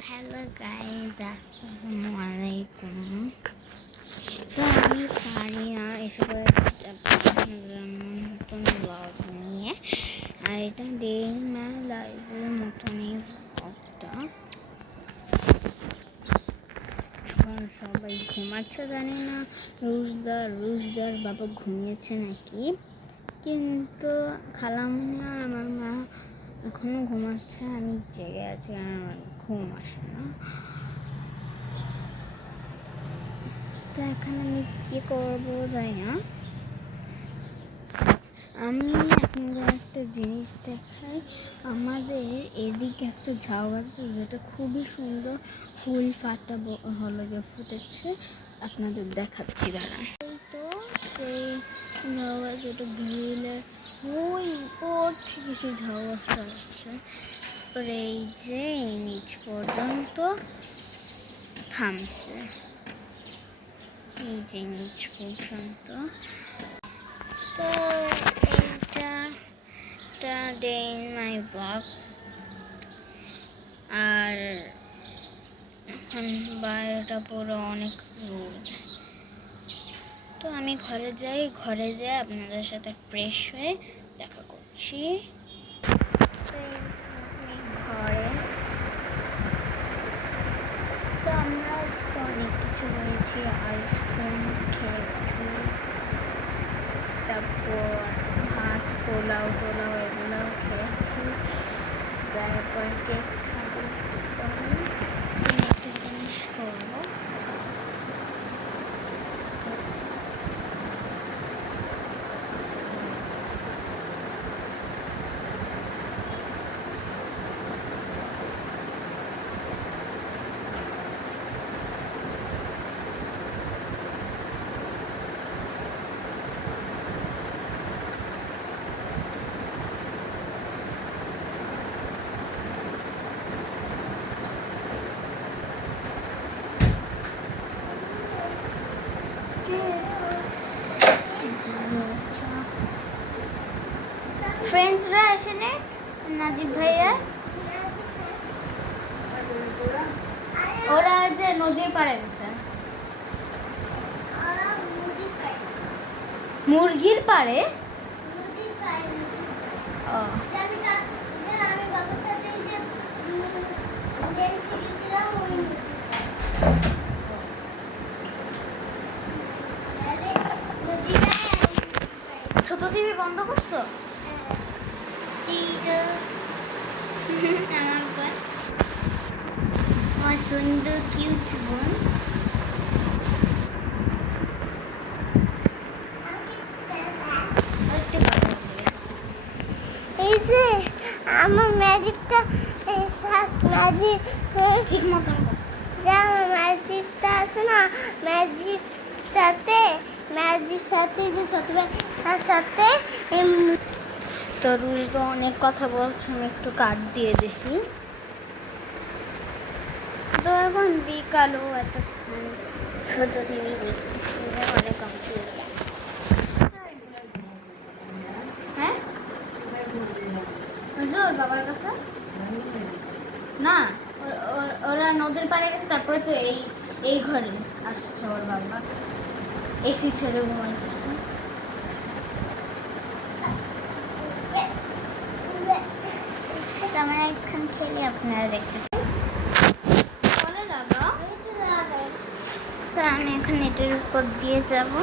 Hello guys, আসসালামু আলাইকুম। তো আমি ফারিয়া এসে পড়েছি আপনাদের নতুন ব্লগ নিয়ে। আর এটা ডে ইন মাই লাইফের মতনই ব্লগটা। এখন সবাই ঘুমাচ্ছে, জানি না রুজদার বাবা ঘুমিয়েছে নাকি, কিন্তু খালামুনা আমার মা এখনো ঘুমাচ্ছে। আমি জেগে আছি কারণ আমার ঘুম আসে না। তো এখন আমি কি করবো জানি না। আমি আপনাদের একটা জিনিস দেখাই। আমাদের এদিকে একটা ঝাউ আছে যেটা খুবই সুন্দর ফুল হলো যে ফুটেছে। আপনাদের দেখাচ্ছি দাঁড়ান। তো সেই ঝাউ গাছ যেটা গ্রিলের ওই উপর থেকে সেই ঝাউ গাছটা আসছে, তারপরে এই যে নিচ পর্যন্ত থামছে, এই যে নিচ পর্যন্ত। তো এইটা ডে ইন মাই ব্লগ। আর এখন বাইরেটা পুরো অনেক রোদ। তো আমি ঘরে যাই আপনাদের সাথে ফ্রেশ হয়ে দেখা করছি। ঘরে তো আমরা অনেক কিছু নিয়েছি, আইসক্রিম খেয়েছি, তারপর ভাত পোলাও এগুলোও খেয়েছি। তারপর কেক খাবো। আমি একটা জিনিস করবো, ফ্রেন্ডসরা এসে নে, নাজিব ভাইয়া ওরা যে নদীর পাড়ে গেছে, মুরগির পাড়ে। ছোট টিভি বন্ধ করছো? আমার সুন্দর কিউট বোন। এই যে আমার ম্যাজিকটা ঠিক মতন যে আমার ম্যাজিকটা আছে না, ম্যাজিক সাথে যে ছোট তার সাথে তো রুশ অনেক কথা বলছে, আমি একটু কাট দিয়ে দেখি। তো এখন বিকালও এতক্ষণ ছোট টিভি দেখতেছি, অনেক কমপ্লিট। হ্যাঁ ওর বাবার কাছে না, ওরা নদীর পাড়ে গেছে, তারপরে তো এই ঘরে আসছে ওর বাবা, এসি ছেড়ে ঘুমাইতেছে। আমরা এখন খেলে আপনারা দেখতে ভালো লাগা। তো আমি এখন এটার উপর দিয়ে যাবো।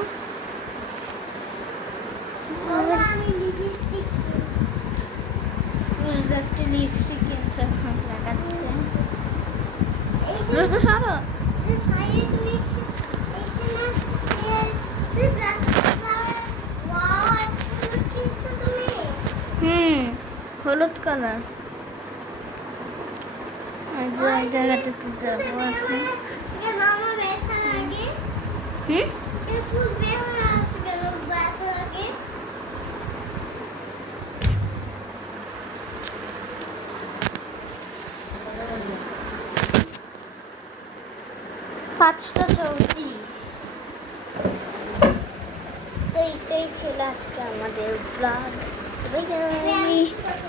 একটা লিপস্টিক কিনছে, এখন লাগাচ্ছে। রোজ সরো হলুদ কালার। জায়গাটাতে যাবো এখন। পাঁচটা 34। তো এইটাই ছিল আজকে আমাদের ব্লগ। Bye bye.